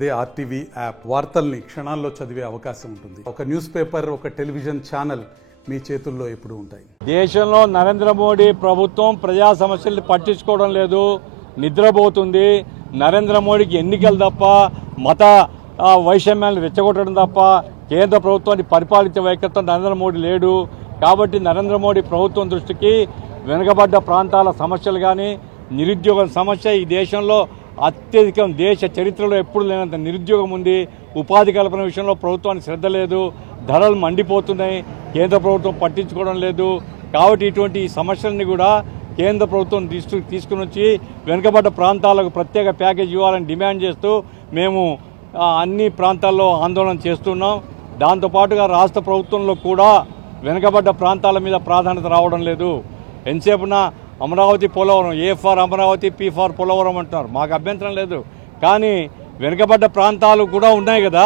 అదే RTV app వార్తల్ని క్షణాల్లో చదివే అవకాశం ఉంటుంది. ఒక న్యూస్ పేపర్, ఒక టెలివిజన్ ఛానల్ మీ చేతుల్లో ఎప్పుడూ ఉంటాయి. దేశంలో నరేంద్ర మోడీ ప్రభుత్వం ప్రజా సమస్యల్ని పట్టించుకోవడం లేదు, నిద్రపోతుంది. నరేంద్ర మోడీకి ఎన్నికలు తప్ప, మత వైషమ్యాలను రెచ్చగొట్టడం తప్ప కేంద్ర ప్రభుత్వాన్ని పరిపాలించే వైఖరితో నరేంద్ర మోడీ లేడు. కాబట్టి నరేంద్ర మోడీ ప్రభుత్వం దృష్టికి వెనుకబడ్డ ప్రాంతాల సమస్యలు కానీ, నిరుద్యోగం సమస్య ఈ దేశంలో అత్యధికం, దేశ చరిత్రలో ఎప్పుడు లేనంత నిరుద్యోగం ఉంది. ఉపాధి కల్పన విషయంలో ప్రభుత్వానికి శ్రద్ధ లేదు, ధరలు మండిపోతున్నాయి, కేంద్ర ప్రభుత్వం పట్టించుకోవడం లేదు. కాబట్టి ఇటువంటి సమస్యల్ని కూడా కేంద్ర ప్రభుత్వం తీసుకుని వచ్చి వెనుకబడ్డ ప్రాంతాలకు ప్రత్యేక ప్యాకేజ్ ఇవ్వాలని డిమాండ్ చేస్తూ మేము అన్ని ప్రాంతాల్లో ఆందోళన చేస్తున్నాం. దాంతోపాటుగా రాష్ట్ర ప్రభుత్వంలో కూడా వెనుకబడ్డ ప్రాంతాల మీద ప్రాధాన్యత రావడం లేదు. ఎంతసేపున Amaravati Polavaram, A for Amaravati, P for Polavaram అంటున్నారు. మాకు అభ్యంతరం లేదు, కానీ వెనుకబడ్డ ప్రాంతాలు కూడా ఉన్నాయి కదా.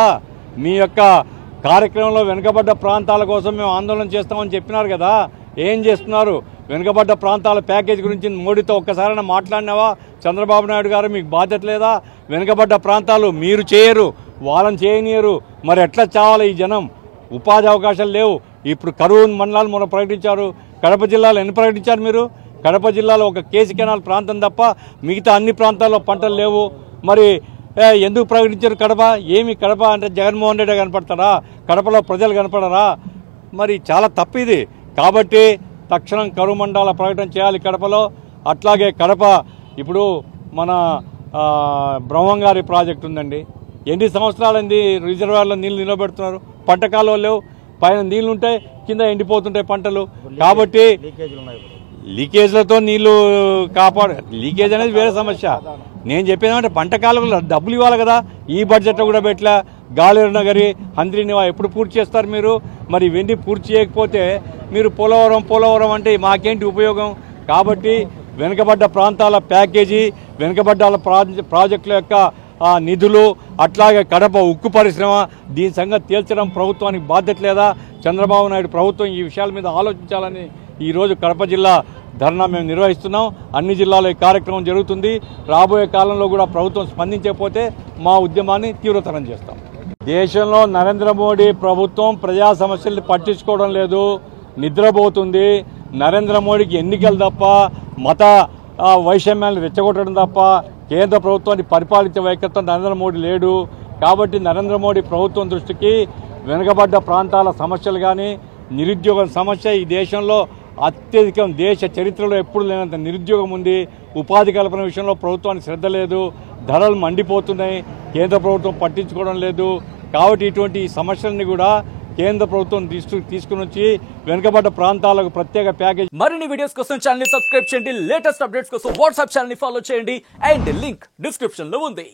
మీ యొక్క కార్యక్రమంలో వెనుకబడ్డ ప్రాంతాల కోసం మేము ఆందోళన చేస్తామని చెప్పినారు కదా, ఏం చేస్తున్నారు? వెనుకబడ్డ ప్రాంతాల ప్యాకేజ్ గురించి మోడీతో ఒక్కసారైనా మాట్లాడినావా? చంద్రబాబు నాయుడు గారు మీకు బాధ్యత లేదా? వెనుకబడ్డ ప్రాంతాలు మీరు చేయరు, వాళ్ళని చేయనియరు, మరి ఎట్లా చావాలి ఈ జనం? ఉపాధి అవకాశాలు లేవు. ఇప్పుడు కరువు మండలాలు మొన్న ప్రకటించారు. కడప జిల్లాలో ఎన్ని ప్రకటించారు మీరు? కడప జిల్లాలో ఒక కేసీ కెనాల్ ప్రాంతం తప్ప మిగతా అన్ని ప్రాంతాల్లో పంటలు లేవు. మరి ఎందుకు ప్రకటించారు కడప? ఏమి కడప అంటే జగన్మోహన్ రెడ్డి కనపడతారా? కడపలో ప్రజలు కనపడరా? మరి చాలా తప్పు ఇది. కాబట్టి తక్షణం కరువు మండలాల ప్రకటన చేయాలి కడపలో. అట్లాగే కడప ఇప్పుడు మన బ్రహ్మంగారి ప్రాజెక్టు ఉందండి. ఎన్ని సంవత్సరాలైంది రిజర్వాయర్లో నీళ్ళు నిలబెడుతున్నారు? పంట కాలువలు లేవు, పైన నీళ్లు ఉంటాయి, కింద ఎండిపోతుంటాయి పంటలు. కాబట్టి లీకేజ్లతో నీళ్లు లీకేజ్ అనేది వేరే సమస్య. నేను చెప్పేదంటే పంట కాలువలు డబ్బులు ఇవ్వాలి కదా. ఈ బడ్జెట్లో కూడా పెట్టలే. గాలేరు నగరి, హంద్రీనివా ఎప్పుడు పూర్తి చేస్తారు మీరు? మరి ఇవన్నీ పూర్తి చేయకపోతే మీరు పోలవరం అంటే మాకేంటి ఉపయోగం? కాబట్టి వెనుకబడ్డ ప్రాంతాల ప్యాకేజీ, వెనుకబడ్డ ప్రాజెక్టుల యొక్క నిధులు, అట్లాగే కడప ఉక్కు పరిశ్రమ, దీని సంగతి తేల్చడం ప్రభుత్వానికి బాధ్యత లేదా? చంద్రబాబు నాయుడు ప్రభుత్వం ఈ విషయాల మీద ఆలోచించాలని ఈరోజు కడప జిల్లా ధర్నా మేము నిర్వహిస్తున్నాం. అన్ని జిల్లాలో ఈ కార్యక్రమం జరుగుతుంది. రాబోయే కాలంలో కూడా ప్రభుత్వం స్పందించకపోతే మా ఉద్యమాన్ని తీవ్రతరం చేస్తాం. దేశంలో నరేంద్ర మోడీ ప్రభుత్వం ప్రజా సమస్యల్ని పట్టించుకోవడం లేదు, నిద్రపోతుంది. నరేంద్ర మోడీకి ఎన్నికలు తప్ప, మత వైషమ్యాలను రెచ్చగొట్టడం తప్ప కేంద్ర ప్రభుత్వాన్ని పరిపాలించే వైఖరితో నరేంద్ర మోడీ లేడు. కాబట్టి నరేంద్ర మోడీ ప్రభుత్వం దృష్టికి వెనుకబడ్డ ప్రాంతాల సమస్యలు కానీ, నిరుద్యోగం సమస్య ఈ దేశంలో అత్యధికం, దేశ చరిత్రలో ఎప్పుడు లేనంత నిరుద్యోగం ఉంది. ఉపాధి కల్పన విషయంలో ప్రభుత్వానికి శ్రద్ధ లేదు, ధరలు మండిపోతున్నాయి, కేంద్ర ప్రభుత్వం పట్టించుకోవడం లేదు. కాబట్టి ఇటువంటి సమస్యల్ని కూడా కేంద్ర ప్రభుత్వం తీసుకుని వచ్చి వెనుకబడ్డ ప్రాంతాలకు ప్రత్యేక ప్యాకేజ్. మరిన్ని వీడియోస్ కోసం ఛానల్ ని సబ్స్క్రైబ్ చేయండి. లేటెస్ట్ అప్డేట్స్ కోసం వాట్సాప్ ఛానల్ ని ఫాలో చేయండి. అండ్ లింక్ డిస్క్రిప్షన్ లో ఉంది.